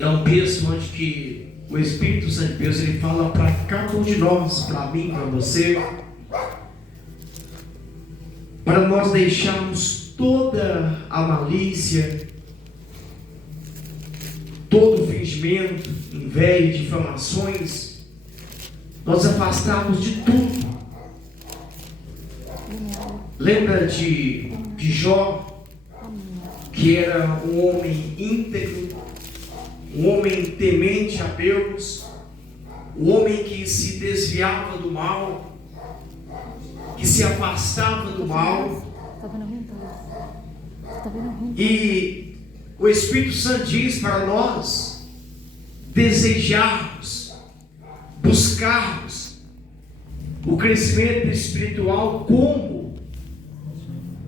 É um texto onde que o Espírito Santo de Deus ele fala para cada um de nós, para mim, para você, para nós deixarmos toda a malícia, todo o fingimento, inveja, difamações, nós afastarmos de tudo. Lembra de Jó, que era um homem íntegro, um homem temente a Deus, um homem que se desviava do mal, que se afastava do mal. E o Espírito Santo diz para nós desejarmos, buscarmos o crescimento espiritual como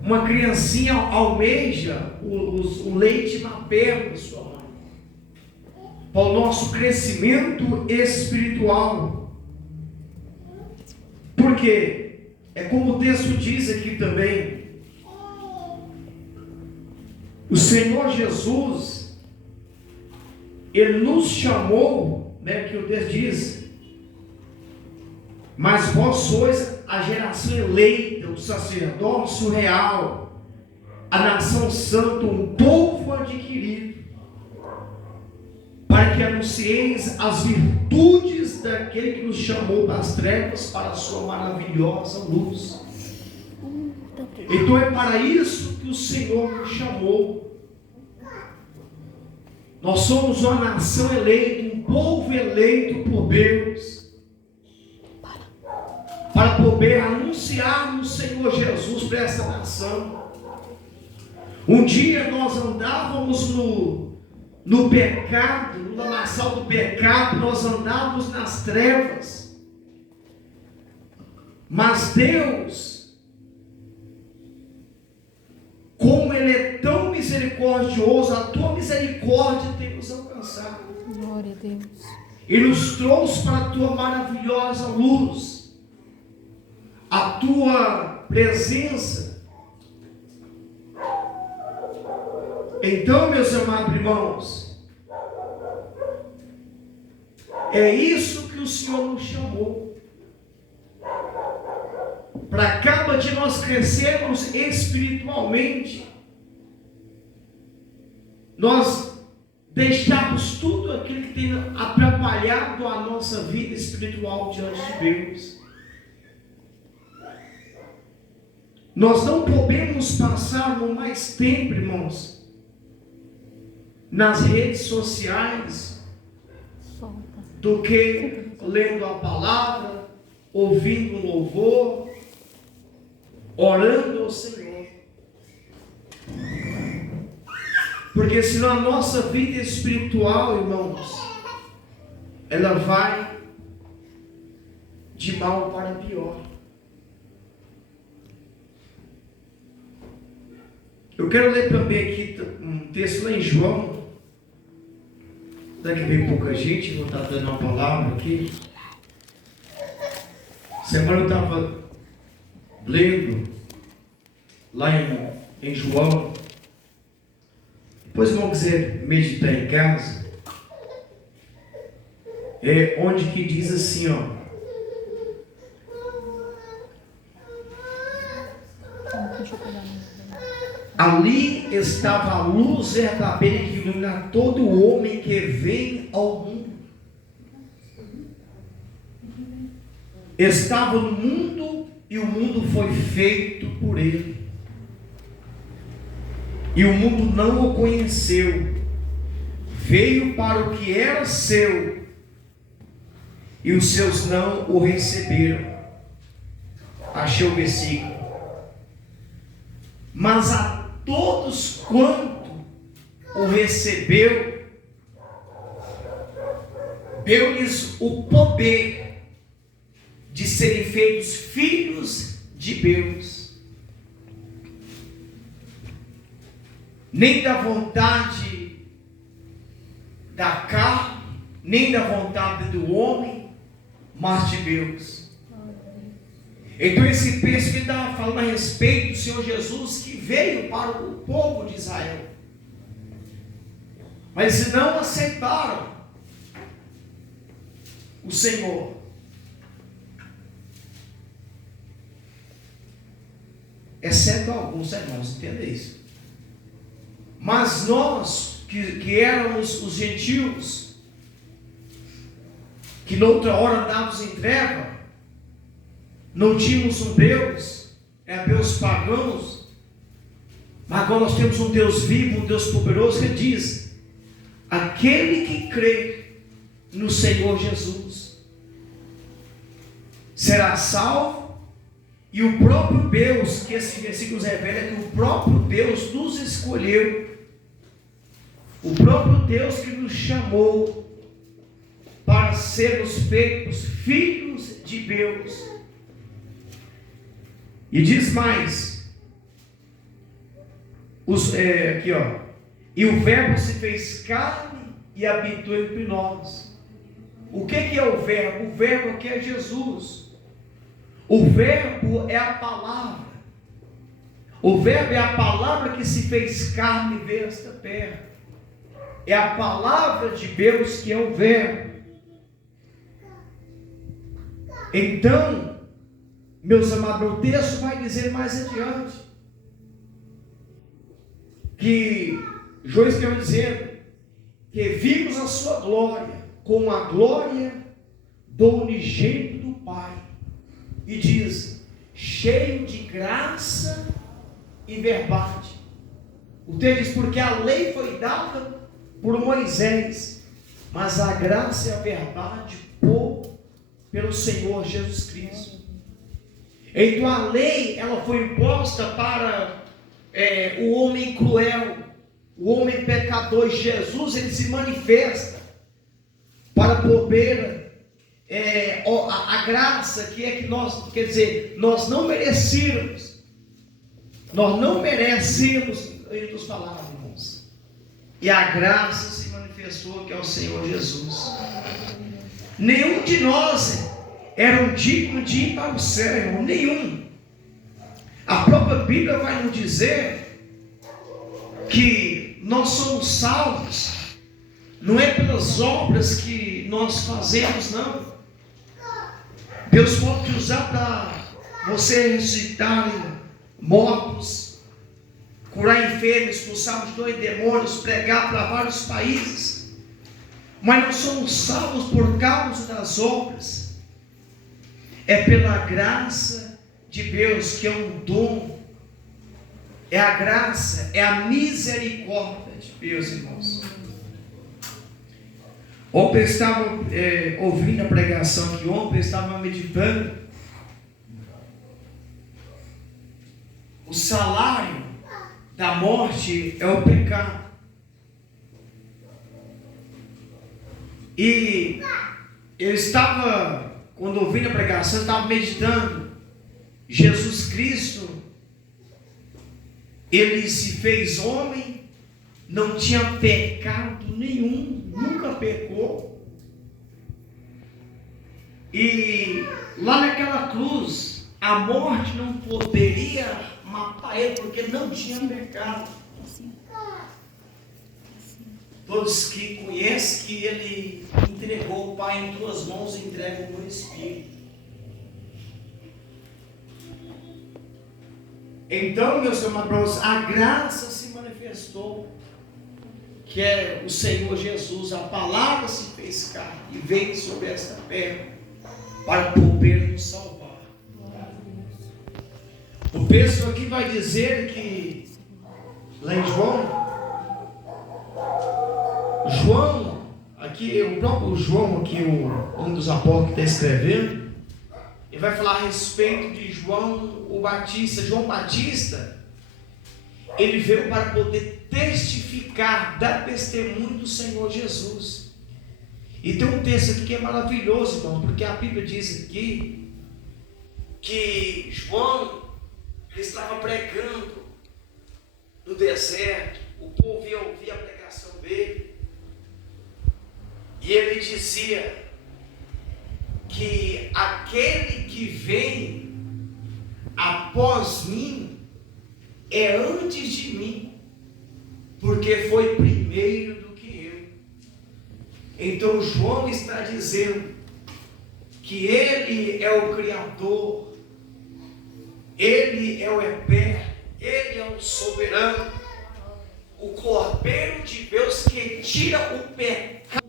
uma criancinha almeja o leite materno da sua mãe, para o nosso crescimento espiritual. Porque é como o texto diz aqui também, o Senhor Jesus, Ele nos chamou, que o texto diz, mas vós sois a geração eleita, o sacerdócio real, a nação santa, um povo adquirido, para que anuncieis as virtudes daquele que nos chamou das trevas para a sua maravilhosa luz. Então é para isso que o Senhor nos chamou. Nós somos uma nação eleita, um povo eleito por Deus, para poder anunciar o Senhor Jesus para essa nação. Um dia nós andávamos no pecado, no lamaçal do pecado, nós andávamos nas trevas, mas Deus, como Ele é tão misericordioso, a tua misericórdia tem nos alcançado. Glória a Deus. E nos trouxe para a tua maravilhosa luz, a tua presença. Então, meus amados irmãos, é isso que o Senhor nos chamou, para cada de nós crescermos espiritualmente, nós deixarmos tudo aquilo que tem atrapalhado a nossa vida espiritual diante de Deus. Nós não podemos passar mais tempo, irmãos, nas redes sociais do que lendo a palavra, ouvindo um louvor, orando ao Senhor. Porque senão a nossa vida espiritual, irmãos, ela vai de mal para pior. Eu quero ler também aqui um texto lá em João. Daqui vem pouca gente, vou estar dando uma palavra aqui. Semana eu estava lendo lá em João. Depois vamos quiser meditar em casa. É onde que diz assim, ó. Ali estava a luz verdadeira que ilumina todo homem que vem ao mundo. Estava no mundo e o mundo foi feito por ele. E o mundo não o conheceu. Veio para o que era seu e os seus não o receberam. Achei o versículo. Mas a todos quanto o recebeu, deu-lhes o poder de serem feitos filhos de Deus. Nem da vontade da carne, nem da vontade do homem, mas de Deus. Então esse texto que estava falando a respeito do Senhor Jesus, que veio para o povo de Israel. mas não aceitaram o Senhor. Exceto alguns irmãos, entenda isso. Mas nós, que éramos os gentios, que noutra hora andávamos em treva, não tínhamos um Deus, Deus pagãos, mas agora nós temos um Deus vivo, um Deus poderoso, que diz: aquele que crê no Senhor Jesus será salvo. E o próprio Deus, que esse versículo revela, é que o próprio Deus nos escolheu, o próprio Deus que nos chamou para sermos feitos filhos de Deus. E diz mais, e o Verbo se fez carne e habitou entre nós. O que é o Verbo? O Verbo aqui é Jesus. O Verbo é a palavra. O Verbo é a palavra que se fez carne e veio a esta terra. É a palavra de Deus que é o Verbo. Então, meus amados, o texto vai dizer mais adiante que João escreveu dizendo que vimos a sua glória como a glória do unigênito do Pai. E diz: cheio de graça e verdade. O texto diz: porque a lei foi dada por Moisés, mas a graça e a verdade pelo Senhor Jesus Cristo. Então a lei, ela foi imposta para o homem cruel, o homem pecador. E Jesus, ele se manifesta para poder a graça, que é que nós, quer dizer, nós não merecemos, em outras palavras, irmãos, e a graça se manifestou, que é o Senhor Jesus. Nenhum de nós era digno de ir para o céu, irmão, nenhum. A própria Bíblia vai nos dizer que nós somos salvos, não é pelas obras que nós fazemos, não. Deus pode te usar para você ressuscitar mortos, curar enfermos, expulsar os dois demônios, pregar para vários países. Mas nós somos salvos por causa das obras. É pela graça de Deus, que é um dom. É a graça, é a misericórdia de Deus, irmãos. Ontem eu estava ouvindo a pregação aqui, ontem eu estava meditando. O salário da morte é o pecado. E eu estava, quando ouvindo a pregação, eu estava meditando. Jesus Cristo, ele se fez homem, não tinha pecado nenhum, nunca pecou. E lá naquela cruz, a morte não poderia matar ele, porque não tinha pecado. Todos que conhecem que ele entregou o Pai em tuas mãos e entrega o Espírito. Então, meus amados, a graça se manifestou, que é o Senhor Jesus. A palavra se fez carne e veio sobre esta terra para poder nos salvar. O texto aqui vai dizer que lá em João, aqui o próprio João, aqui um dos apóstolos que está escrevendo, ele vai falar a respeito de João o Batista. João Batista, ele veio para poder testificar, dar testemunho do Senhor Jesus. E tem um texto aqui que é maravilhoso, irmão, porque a Bíblia diz aqui que João, ele estava pregando no deserto, o povo ia ouvir a pregação dele, e ele dizia que aquele que vem após mim é antes de mim, porque foi primeiro do que Então João está dizendo que Ele é o Criador, Ele é o Eterno, Ele é o Soberano, o Cordeiro de Deus que tira o pecado.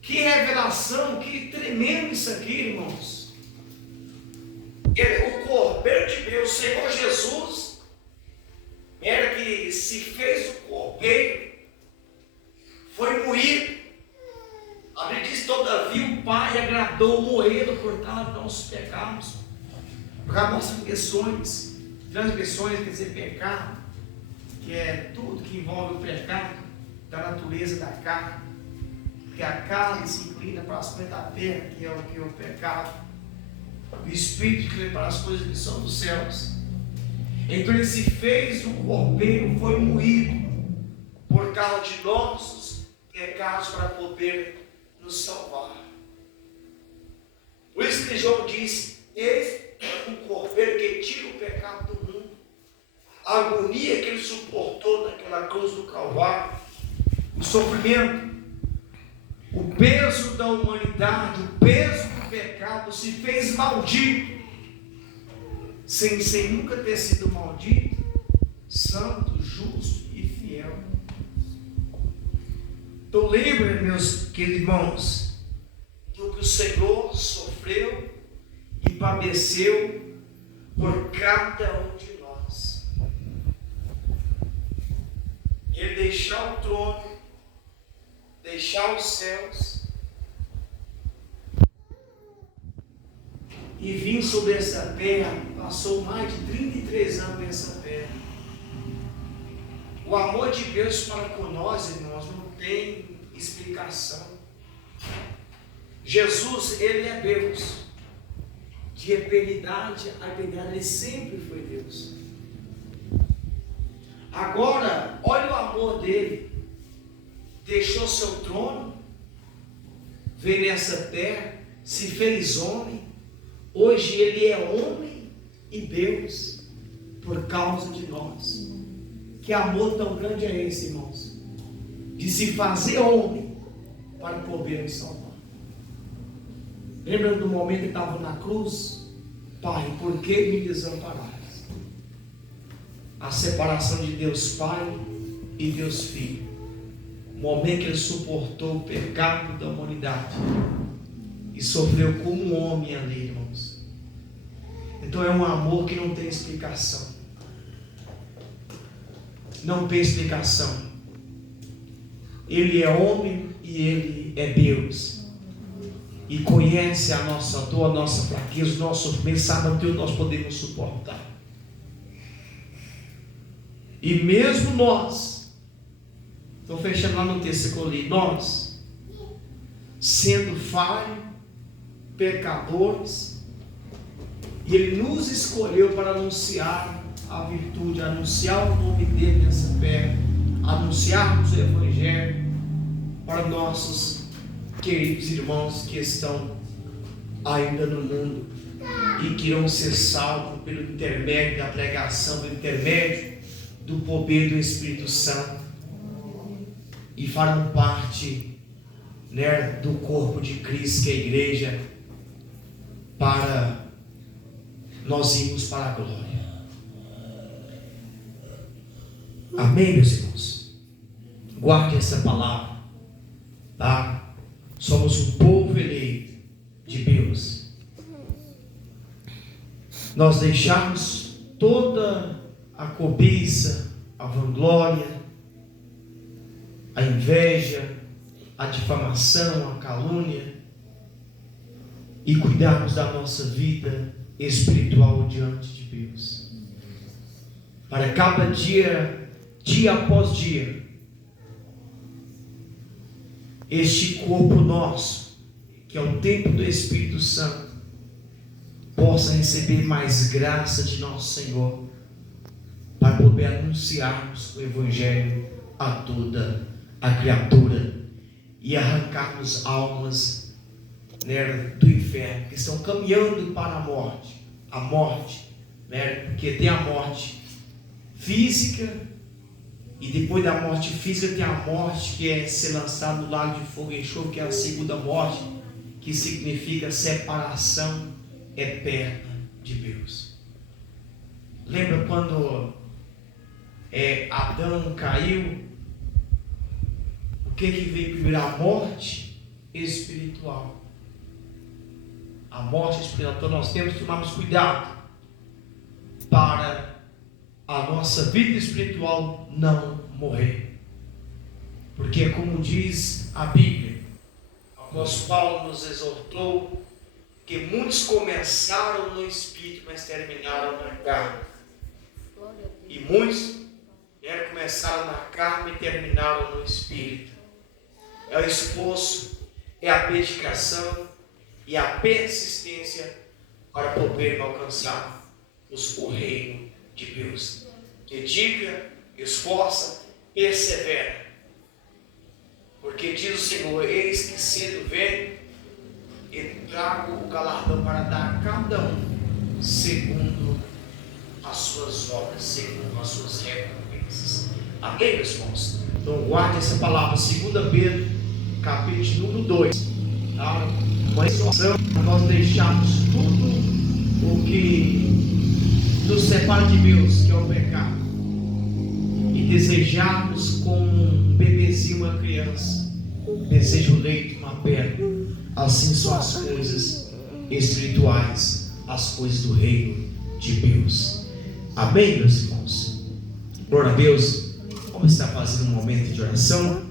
Que revelação, que tremendo isso aqui, irmãos. O Cordeiro de Deus, Senhor Jesus, era que se fez o Cordeiro, foi moído. A Bíblia diz: todavia o Pai agradou moê-lo por causa dos nossos pecados, por causa das nossas transgressões, quer dizer, pecado, que é tudo que envolve o pecado, da natureza da carne, que a carne se inclina para as coisas da terra, que é o pecado, o Espírito que vem para as coisas que são dos céus. Então ele se fez o cordeiro, foi moído por causa de nossos pecados para poder nos salvar. Por isso que João disse: eis o cordeiro que tira o pecado do mundo. A agonia que ele suportou naquela cruz do Calvário, o sofrimento, o peso da humanidade, o peso do pecado, se fez maldito, sem nunca ter sido maldito, santo, justo e fiel. Então lembrem, meus queridos irmãos, do que o Senhor sofreu e padeceu por cada um de nós. Ele deixar o trono, deixar os céus e vir sobre essa terra. Passou mais de 33 anos nessa terra. O amor de Deus para com nós, irmãos, não tem explicação. Jesus, Ele é Deus. De eternidade a eternidade, Ele sempre foi Deus. Agora, olha o amor dele. Deixou seu trono, veio nessa terra, se fez homem. Hoje Ele é homem e Deus, por causa de nós. Que amor tão grande é esse, irmãos? De se fazer homem para poder nos salvar. Lembra do momento que estava na cruz? Pai, por que me desamparaste? A separação de Deus Pai e Deus Filho. O momento que Ele suportou o pecado da humanidade e sofreu como um homem ali, irmãos. Então é um amor que não tem explicação. Não tem explicação. Ele é homem e Ele é Deus. E conhece a nossa dor, a nossa fraqueza, o nosso sofrimento, sabe o que nós podemos suportar. E mesmo nós, estou fechando lá no texto que eu li, nós, sendo falhos, pecadores, e Ele nos escolheu para anunciar a virtude, anunciar o nome dEle nessa terra, anunciarmos o Evangelho para nossos queridos irmãos que estão ainda no mundo e que irão ser salvos pelo intermédio da pregação, pelo intermédio do poder do Espírito Santo e farão parte, né, do corpo de Cristo, que é a igreja, para nós irmos para a glória. Amém, meus irmãos? Guarde essa palavra, tá? Somos um povo eleito de Deus. Nós deixamos toda a cobiça, a vanglória, a inveja, a difamação, a calúnia, e cuidarmos da nossa vida espiritual diante de Deus. Para cada dia, dia após dia, este corpo nosso, que é o templo do Espírito Santo, possa receber mais graça de nosso Senhor, para poder anunciarmos o Evangelho a toda a criatura e arrancarmos almas, né, do inferno, que estão caminhando para a morte, né, porque tem a morte física E depois da morte física tem a morte que é ser lançado no lago de fogo e enxofre, que é a segunda morte, que significa separação eterna de Deus. Lembra quando Adão caiu? O que veio primeiro? A morte espiritual. A morte espiritual. Então nós temos que tomarmos cuidado para a nossa vida espiritual não morrer. Porque como diz a Bíblia, o apóstolo Paulo nos exortou que muitos começaram no Espírito, mas terminaram na carne. E muitos começaram na carne e terminaram no Espírito. É o esforço, é a dedicação e a persistência para poder alcançar o reino de Deus. Dedica, esforça, persevera. Porque diz o Senhor: eis que cedo venho e trago o galardão para dar a cada um segundo as suas obras, segundo as suas recompensas. Amém, meus irmãos? Então guarde essa palavra, 2 Pedro, capítulo número 2. Tá? Uma instrução para nós deixarmos tudo o que nos separa de Deus, que é o pecado, e desejarmos como um bebezinho, uma criança deseja o leite, uma pedra. Assim são as coisas espirituais, as coisas do reino de Deus. Amém, meus irmãos? Glória a Deus. Vamos estar fazendo um momento de oração.